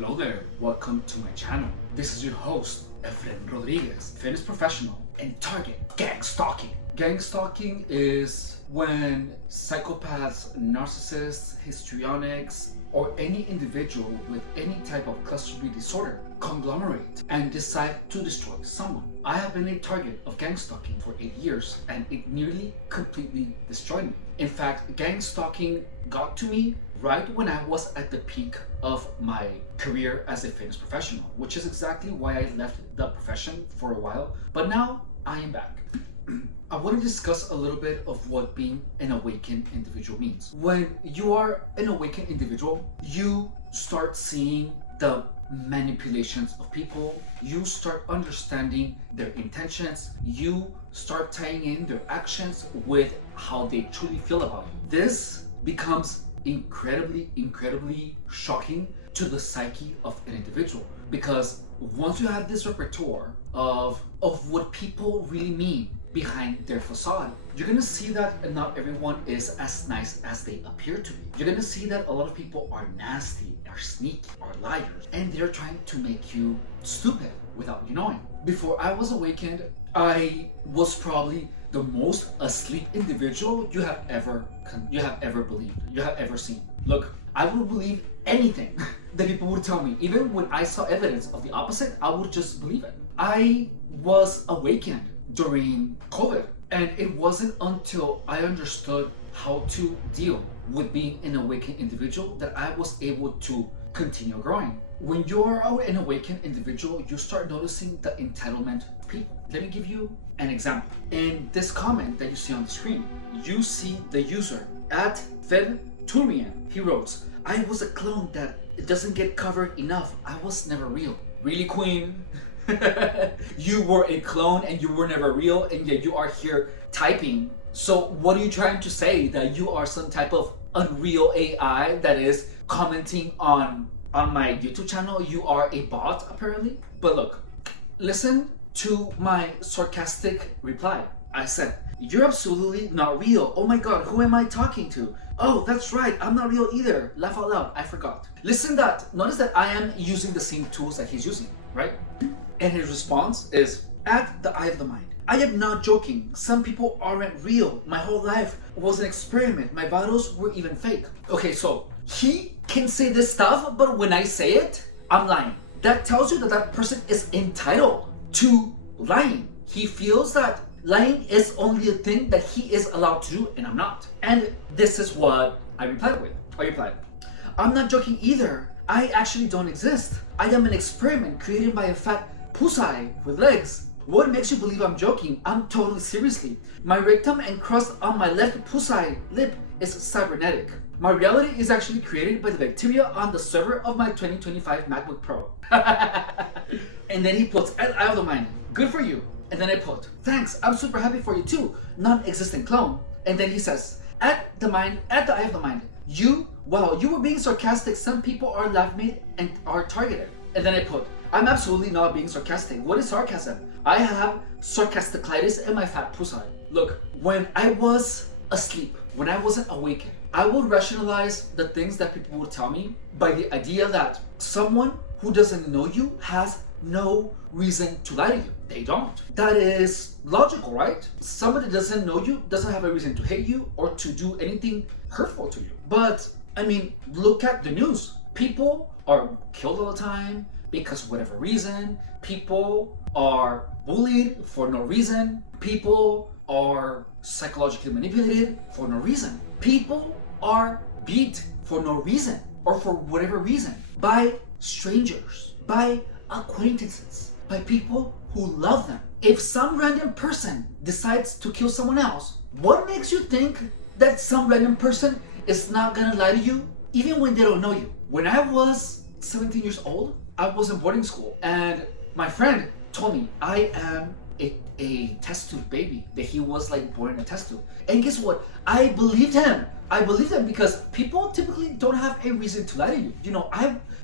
Hello there, welcome to my channel. This is your host, Efren Rodriguez, fitness professional and target gang stalking. Gang stalking is when psychopaths, narcissists, histrionics, or any individual with any type of cluster B disorder conglomerate and decide to destroy someone. I have been a target of gang stalking for 8 years and it nearly completely destroyed me. In fact, gang stalking got to me right when I was at the peak of my career as a fitness professional, which is exactly why I left the profession for a while, but now I am back. I want to discuss a little bit of what being an awakened individual means. When you are an awakened individual, you start seeing the manipulations of people, you start understanding their intentions, you start tying in their actions with how they truly feel about you. This becomes incredibly shocking to the psyche of an individual, because once you have this repertoire of what people really mean behind their facade, you're gonna see that not everyone is as nice as they appear to be. You're gonna see that a lot of people are nasty, are sneaky, are liars, and they're trying to make you stupid without you knowing. Before I was awakened, I was probably the most asleep individual you have ever believed, you have ever seen. Look, I would believe anything that people would tell me. Even when I saw evidence of the opposite, I would just believe it. I was awakened during COVID, and it wasn't until I understood how to deal with being an awakened individual that I was able to continue growing. When you're an awakened individual, you start noticing the entitlement of people. Let me give you an example. In this comment that you see on the screen, you see the user at FebTaurian. He wrote, "I was a clone that it doesn't get covered enough. I was never real." Really, queen? You were a clone and you were never real, and yet you are here typing. So what are you trying to say? That you are some type of unreal AI that is commenting on my YouTube channel? You are a bot, apparently. But look, listen to my sarcastic reply. I said, "You're absolutely not real. Oh my god, who am I talking to? Oh, that's right, I'm not real either. Laugh out loud, I forgot." Notice that I am using the same tools that he's using, right? And his response is, "At the eye of the mind. I am not joking. Some people aren't real. My whole life was an experiment. My vitals were even fake." Okay, so he can say this stuff, but when I say it, I'm lying. That tells you that that person is entitled to lying. He feels that lying is only a thing that he is allowed to do, and I'm not. And this is what I replied with. I replied, "I'm not joking either. I actually don't exist. I am an experiment created by a fat pussy with legs. What makes you believe I'm joking? I'm totally seriously. My rectum and crust on my left pussy lip is cybernetic. My reality is actually created by the bacteria on the server of my 2025 MacBook Pro." And then he puts, "At the eye of the mind. Good for you." And then I put, "Thanks, I'm super happy for you too, non-existent clone." And then he says, "At the eye of the mind. Wow, you were being sarcastic. Some people are left-made and are targeted." And then I put, "I'm absolutely not being sarcastic. What is sarcasm? I have sarcasticlitis in my fat pussy." Look, when I was asleep, when I wasn't awakened, I would rationalize the things that people would tell me by the idea that someone who doesn't know you has no reason to lie to you. They don't. That is logical, right? Somebody that doesn't know you doesn't have a reason to hate you or to do anything hurtful to you. But I mean, look at the news. People are killed all the time because of whatever reason. People are bullied for no reason. People are psychologically manipulated for no reason. People are beat for no reason or for whatever reason by strangers, by acquaintances, by people who love them. If some random person decides to kill someone else, what makes you think that some random person is not gonna lie to you even when they don't know you? When I was 17 years old, I was in boarding school, and my friend told me I am a test tube baby, that he was like born in a test tube. And guess what? I believed him. Because people typically don't have a reason to lie to you. You know,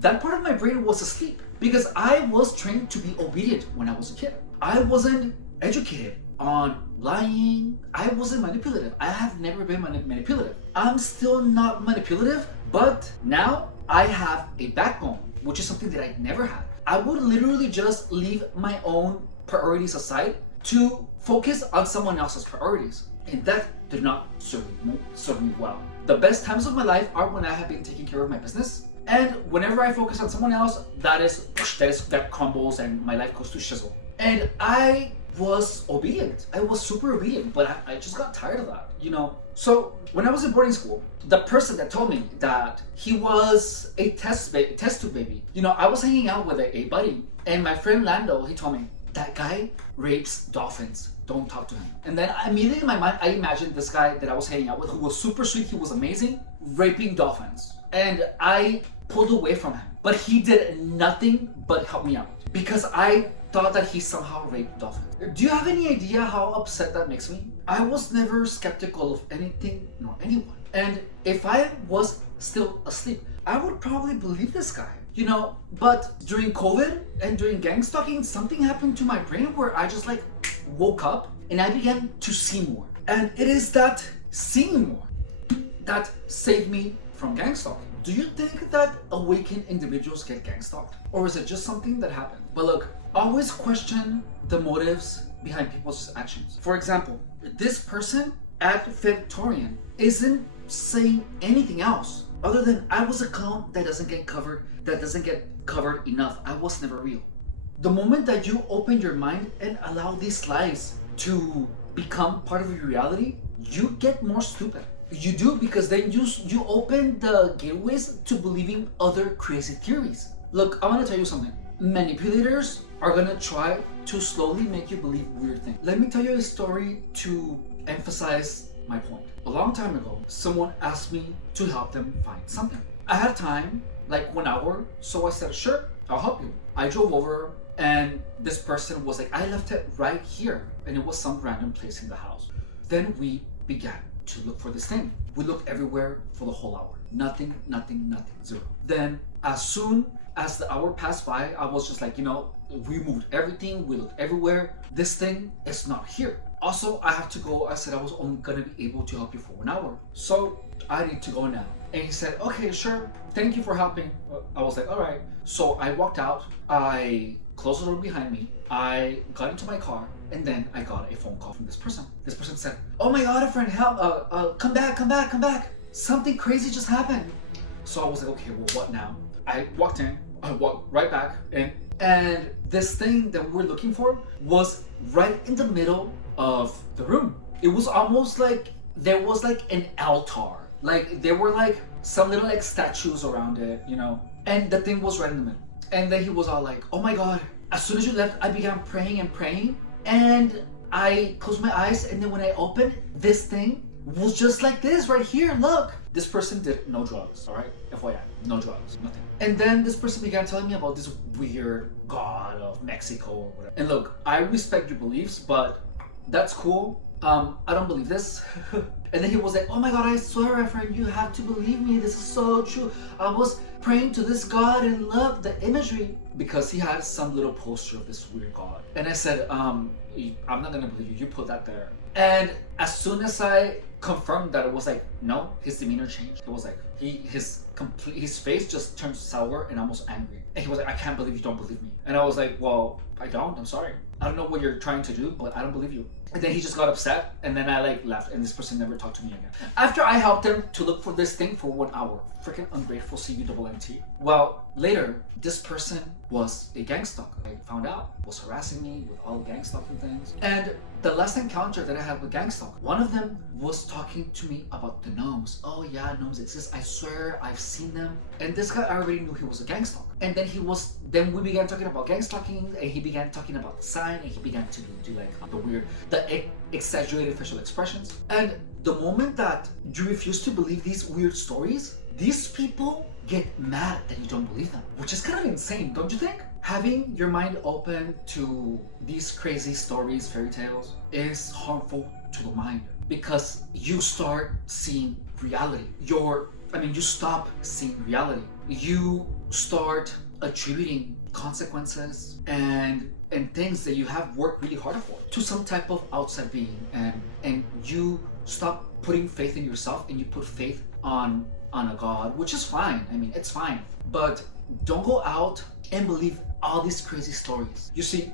that part of my brain was asleep because I was trained to be obedient when I was a kid. I wasn't educated on lying. I wasn't manipulative. I have never been manipulative. I'm still not manipulative, but now I have a backbone. which is something that I never had. I would literally just leave my own priorities aside to focus on someone else's priorities. And that did not serve me well. The best times of my life are when I have been taking care of my business. And whenever I focus on someone else, that crumbles and my life goes to shizzle. And I was obedient. I was super obedient, but I just got tired of that, you know? So when I was in boarding school, the person that told me that he was a test tube baby, you know, I was hanging out with a buddy, and my friend Lando, he told me, that guy rapes dolphins. Don't talk to him. And then immediately in my mind, I imagined this guy that I was hanging out with, who was super sweet, he was amazing, raping dolphins. And I pulled away from him. But he did nothing but help me out, because I thought that he somehow raped dolphins. Do you have any idea how upset that makes me? I was never skeptical of anything nor anyone. And if I was still asleep, I would probably believe this guy, you know? But during COVID and during gang stalking, something happened to my brain where I just like woke up and I began to see more. And it is that seeing more that saved me from gang stalking. Do you think that awakened individuals get gang stalked? Or is it just something that happened? But look, always question the motives behind people's actions. For example, this person at FebTaurian isn't saying anything else other than I was a clown that doesn't get covered enough. I was never real. The moment that you open your mind and allow these lies to become part of your reality, you get more stupid. You do, because then you open the gateways to believing other crazy theories. Look, I want to tell you something. Manipulators are gonna try to slowly make you believe weird things. Let me tell you a story to emphasize my point. A long time ago, someone asked me to help them find something. I had time, like 1 hour, so I said, sure, I'll help you. I drove over, and this person was like, I left it right here, and it was some random place in the house. Then we began to look for this thing. We looked everywhere for the whole hour. Nothing, zero. Then as soon as the hour passed by, I was just like, you know, we moved everything, we looked everywhere. This thing is not here. Also, I have to go. I said I was only gonna be able to help you for 1 hour. So I need to go now. And he said, okay, sure. Thank you for helping. I was like, all right. So I walked out. I closed the door behind me. I got into my car, and then I got a phone call from this person. This person said, oh my God, a friend, help, come back. Something crazy just happened. So I was like, okay, well, what now? I walked in, I walked right back in, and this thing that we were looking for was right in the middle of the room. It was almost like there was like an altar. Like there were like some little like statues around it, you know, and the thing was right in the middle. And then he was all like, oh my God. As soon as you left, I began praying, and I closed my eyes, and then when I opened, this thing was just like this right here, look. This person did no drugs, all right? FYI, no drugs, nothing. And then this person began telling me about this weird god of Mexico or whatever. And look, I respect your beliefs, but that's cool. I don't believe this. And then he was like, oh my God, I swear, my friend, you have to believe me. This is so true. I was praying to this God and loved the imagery, because he had some little poster of this weird God. And I said, I'm not gonna believe you. You put that there. And as soon as I confirmed that, it was like, no, his demeanor changed. It was like his face just turned sour and almost angry. And he was like, I can't believe you don't believe me. And I was like, well, I don't. I'm sorry. I don't know what you're trying to do, but I don't believe you. And then he just got upset, and then I like left, and this person never talked to me again. After I helped him to look for this thing for 1 hour. Freaking ungrateful, CUNT. Well, later, this person was a gang stalker. I found out, was harassing me with all the gang stalking things. And the last encounter that I had with gang stalk, one of them was talking to me about the gnomes. Oh yeah, gnomes exist. I swear, I've seen them. And this guy, I already knew he was a gang stalker. And then we began talking about gang stalking, and he began talking about the sign, and he began to do like the exaggerated facial expressions. And the moment that you refuse to believe these weird stories, these people get mad that you don't believe them, which is kind of insane, don't you think? Having your mind open to these crazy stories, fairy tales, is harmful to the mind, because you start seeing reality. You stop seeing reality. You start attributing consequences and things that you have worked really hard for to some type of outside being, and you stop putting faith in yourself, and you put faith on a God, which is fine. I mean, it's fine. But don't go out and believe all these crazy stories. You see,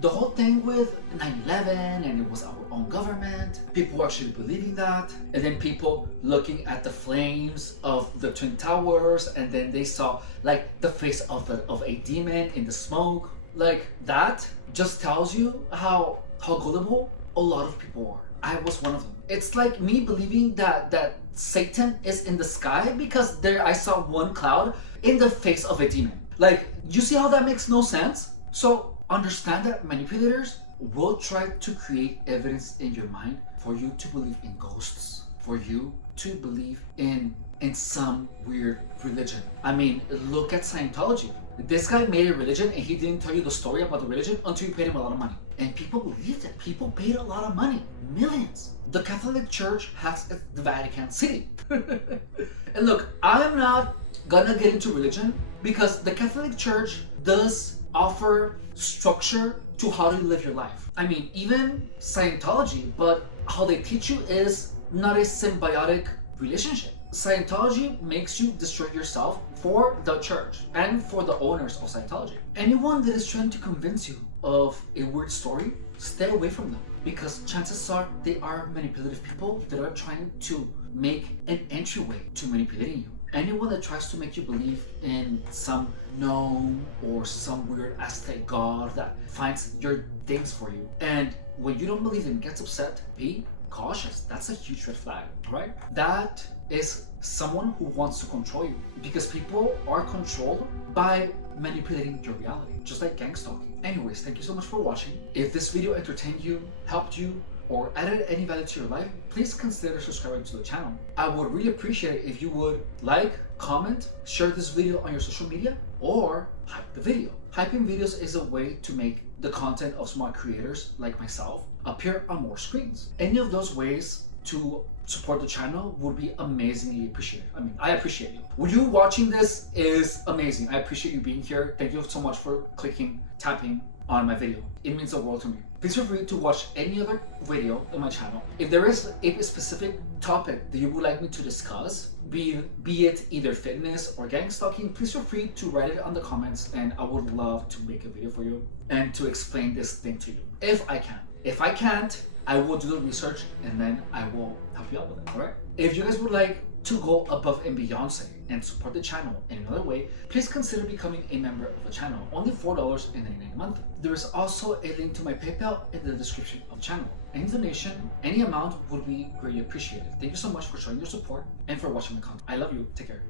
the whole thing with 9/11 and it was our own government, people were actually believing that, and then people looking at the flames of the Twin Towers, and then they saw like the face of a demon in the smoke. Like that just tells you how gullible a lot of people are. I was one of them. It's like me believing that Satan is in the sky because there I saw one cloud in the face of a demon. Like, you see how that makes no sense? So understand that manipulators will try to create evidence in your mind for you to believe in ghosts, for you to believe in some weird religion. I mean, look at Scientology. This guy made a religion and he didn't tell you the story about the religion until you paid him a lot of money. And people believed it. People paid a lot of money. Millions. The Catholic Church has the Vatican City. And look, I'm not gonna get into religion because the Catholic Church does offer structure to how to live your life. I mean, even Scientology, but how they teach you is not a symbiotic relationship. Scientology makes you destroy yourself for the church and for the owners of Scientology. Anyone that is trying to convince you of a weird story, stay away from them, because chances are they are manipulative people that are trying to make an entryway to manipulating you. Anyone that tries to make you believe in some gnome or some weird Aztec god that finds your things for you, and when you don't believe them gets upset, be cautious. That's a huge red flag, right? That is someone who wants to control you, because people are controlled by manipulating your reality, just like gang stalking. Anyways, thank you so much for watching. If this video entertained you, helped you, or added any value to your life, please consider subscribing to the channel. I would really appreciate it if you would like, comment, share this video on your social media, or hype the video. Hyping videos is a way to make the content of smart creators like myself appear on more screens. Any of those ways to support the channel would be amazingly appreciated. I mean, I appreciate you. You watching this is amazing. I appreciate you being here. Thank you so much for tapping on my video. It means the world to me. Please feel free to watch any other video on my channel. If there is a specific topic that you would like me to discuss, be it either fitness or gang stalking, please feel free to write it on the comments, and I would love to make a video for you and to explain this thing to you, if I can. If I can't, I will do the research and then I will help you out with it, alright? If you guys would like to go above and beyond, say, and support the channel in another way, please consider becoming a member of the channel. Only $4.99 a month. There is also a link to my PayPal in the description of the channel. Any donation, any amount would be greatly appreciated. Thank you so much for showing your support and for watching the content. I love you. Take care.